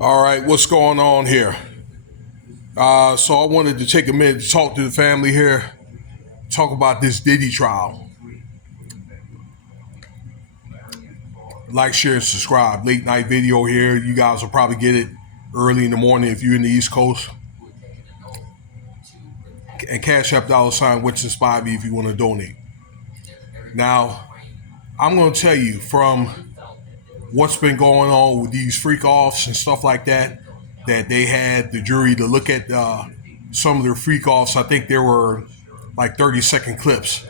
All right, what's going on here? So I wanted to take a minute to talk to the family here, talk about this Diddy trial. Like, share, and subscribe. Late night video here. You guys will probably get it early in the morning if you're in the East Coast. And Cash App $ which inspired me if you want to donate. Now, I'm going to tell you from what's been going on with these freak offs and stuff like that, that they had the jury to look at some of their freak offs. I think there were like 30-second clips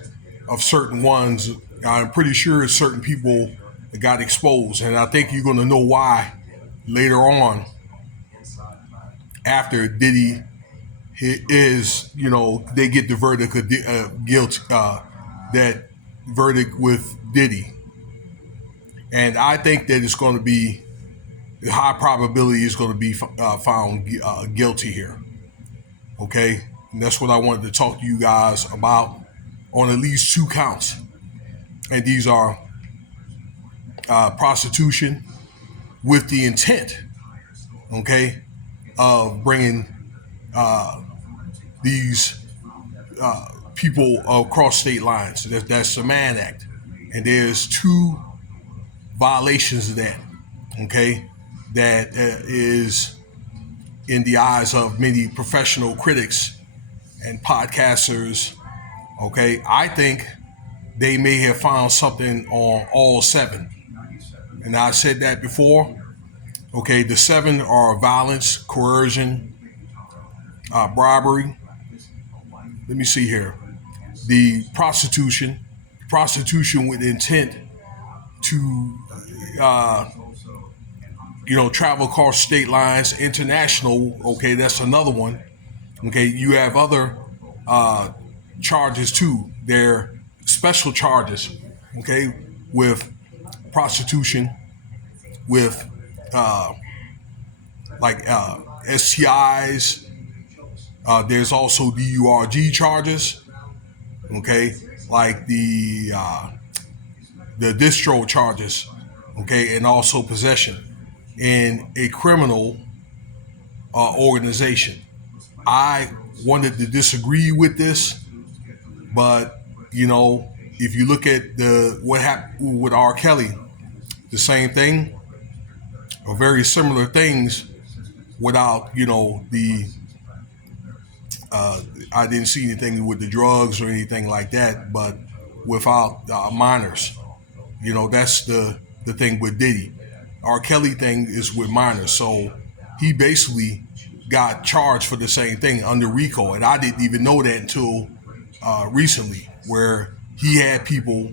of certain ones. I'm pretty sure certain people got exposed, and I think you're going to know why later on after Diddy is, they get the verdict of guilt, that verdict with Diddy. And I think that it's going to be high probability is going to be found guilty here. Okay, and that's what I wanted to talk to you guys about on at least two counts, and these are prostitution with the intent, okay, of bringing these people across state lines. That's the Mann Act, and there's two violations of that, okay, that is in the eyes of many professional critics and podcasters. Okay, I think they may have found something on all seven, and I said that before. Okay, the seven are violence, coercion, bribery. Let me see here. The prostitution with intent to, travel across state lines, international. Okay, that's another one. Okay, you have other charges too. They're special charges. Okay, with prostitution, with STIs. There's also DURG charges. Okay, like the distro charges. Okay, and also possession in a criminal organization. I wanted to disagree with this, but if you look at what happened with R. Kelly, the same thing, or very similar things, without the I didn't see anything with the drugs or anything like that, but without minors, that's the thing with Diddy. R. Kelly thing is with minors, so he basically got charged for the same thing under RICO, and I didn't even know that until recently, where he had people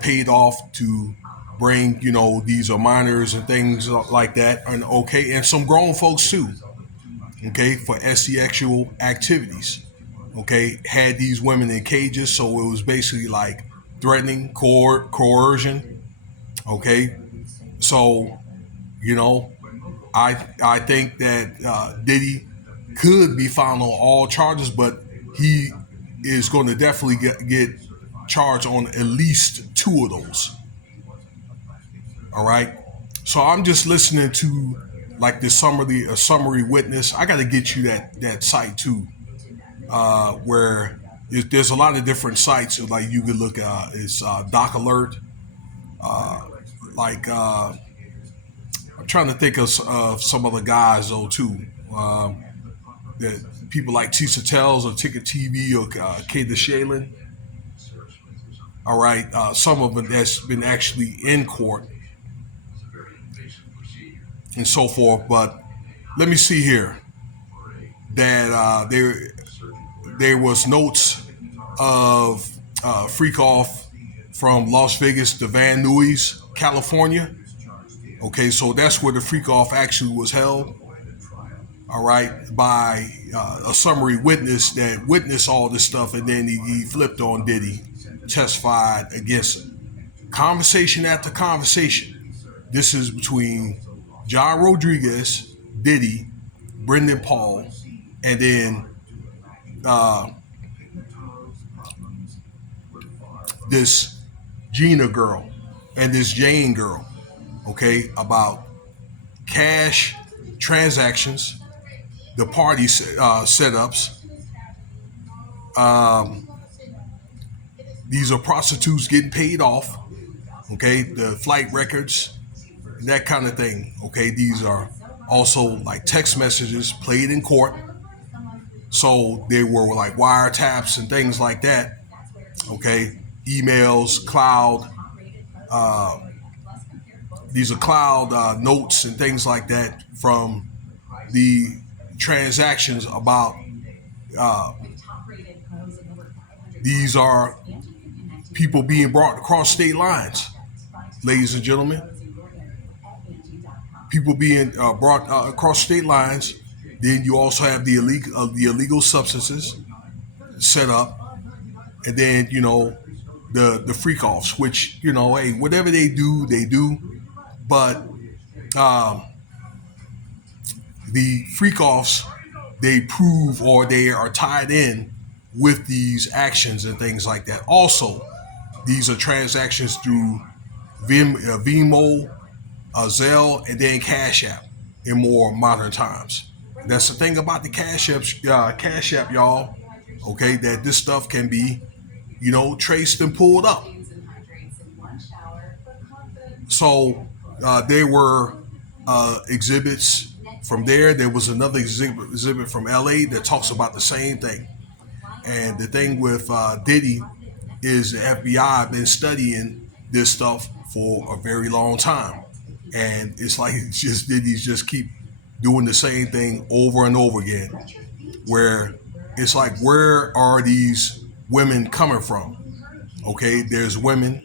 paid off to bring, these are minors and things like that, and okay, and some grown folks too, okay, for sexual activities, okay, had these women in cages, so it was basically like threatening, coercion, okay, so I think that Diddy could be found on all charges, but he is going to definitely get charged on at least two of those. All right. So I'm just listening to like this summary witness. I got to get you that site too, where there's a lot of different sites. Like you could look at it's Doc Alert. Like I'm trying to think of some other guys though too. That people like Tisa Tells or Ticket TV or K. DeShalen. All right, some of them that's been actually in court and so forth. But let me see here that there was notes of freakoff from Las Vegas to Van Nuys, California. Okay, so that's where the freakoff actually was held. All right, by a summary witness that witnessed all this stuff, and then he flipped on Diddy, testified against him. Conversation after conversation. This is between John Rodriguez, Diddy, Brendan Paul, and then this Gina girl and this Jane girl. Okay, about cash transactions, the party setups. Um, these are prostitutes getting paid off. Okay, the flight records, that kind of thing. Okay, these are also like text messages played in court. So they were like wiretaps and things like that. Okay, emails, cloud. Uh, these are cloud notes and things like that from the transactions about. Uh, these are people being brought across state lines, ladies and gentlemen. People being brought across state lines. Then you also have the illegal substances set up, and then the freakoffs, which hey, whatever they do, they do. But um, the freakoffs, they prove or they are tied in with these actions and things like that. Also, these are transactions through Venmo, Zelle, and then Cash App in more modern times. That's the thing about the Cash App, y'all. Okay, that this stuff can be, traced and pulled up. So there were exhibits from there. There was another exhibit from LA that talks about the same thing. And the thing with Diddy is the FBI been studying this stuff for a very long time, and it's like it's just Diddy's just keep doing the same thing over and over again. Where it's like, where are these women coming from? Okay, there's women,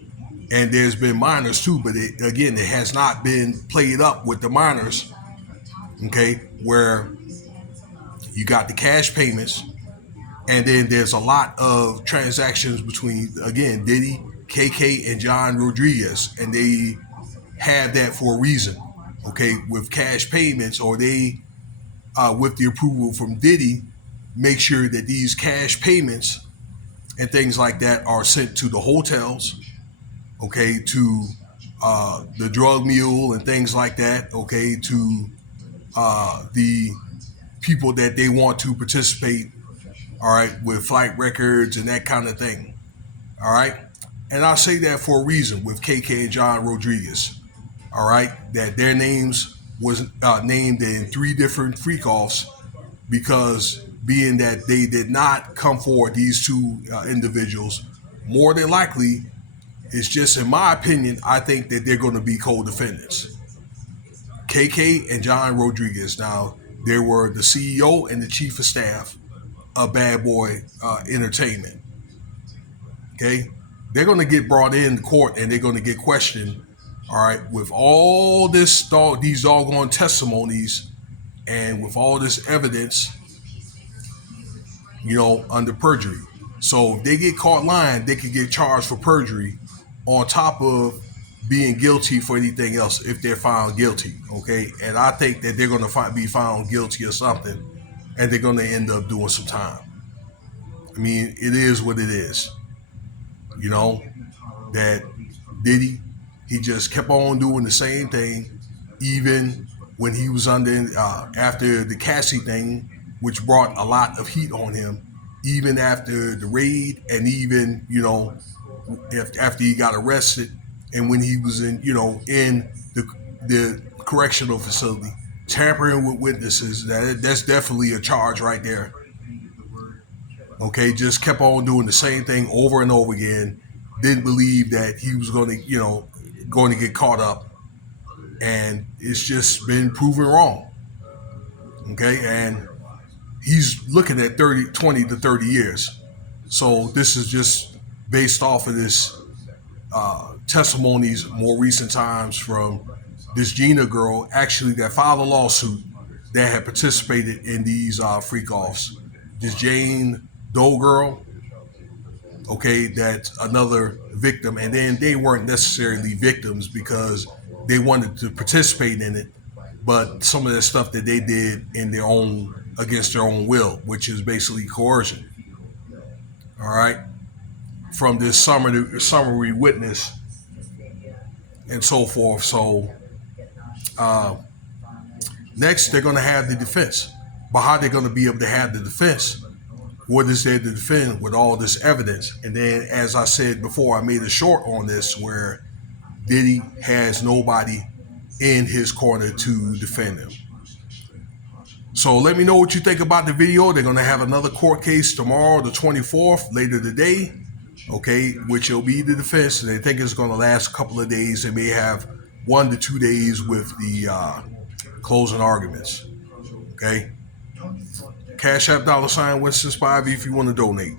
and there's been minors too, but it has not been played up with the minors. Okay, where you got the cash payments, and then there's a lot of transactions between, again, Diddy, KK, and John Rodriguez, and they have that for a reason. Okay, with cash payments, or they, with the approval from Diddy, make sure that these cash payments and things like that are sent to the hotels, okay, to the drug mule and things like that, okay, to the people that they want to participate, all right, with flight records and that kind of thing, all right. And I say that for a reason with KK and John Rodriguez, all right, that their names was named in 3 different freak-offs, because being that they did not come forward, these 2 individuals, more than likely, it's just in my opinion, I think that they're going to be co-defendants. KK and John Rodriguez. Now, they were the CEO and the chief of staff of Bad Boy Entertainment. Okay, they're going to get brought in court and they're going to get questioned. All right, with all these doggone testimonies and with all this evidence, under perjury. So if they get caught lying, they could get charged for perjury on top of being guilty for anything else if they're found guilty. Okay, and I think that they're going to be found guilty of something, and they're going to end up doing some time. I mean, it is what it is. That Diddy, he just kept on doing the same thing, even when he was after the Cassie thing, which brought a lot of heat on him, even after the raid, and even after he got arrested, and when he was in the correctional facility, tampering with witnesses. That's definitely a charge right there. Okay, just kept on doing the same thing over and over again. Didn't believe that he was going to get caught up, and it's just been proven wrong. Okay, and he's looking at 20 to 30 years. So this is just based off of this testimonies, more recent times, from this Gina girl, actually, that filed a lawsuit that had participated in these freak-offs. This Jane Doe girl, okay, that's another victim. And then they weren't necessarily victims because they wanted to participate in it, but some of the stuff that they did against their own will, which is basically coercion. All right, from this summary witness and so forth. So Next, they're going to have the defense. But how they're going to be able to have the defense? What is there to defend with all this evidence? And then, as I said before, I made a short on this where Diddy has nobody in his corner to defend him. So let me know what you think about the video. They're going to have another court case tomorrow, the 24th, later today, okay, which will be the defense. And they think it's going to last a couple of days. They may have 1 to 2 days with the closing arguments, okay? Cash App $Winston Spivey if you want to donate.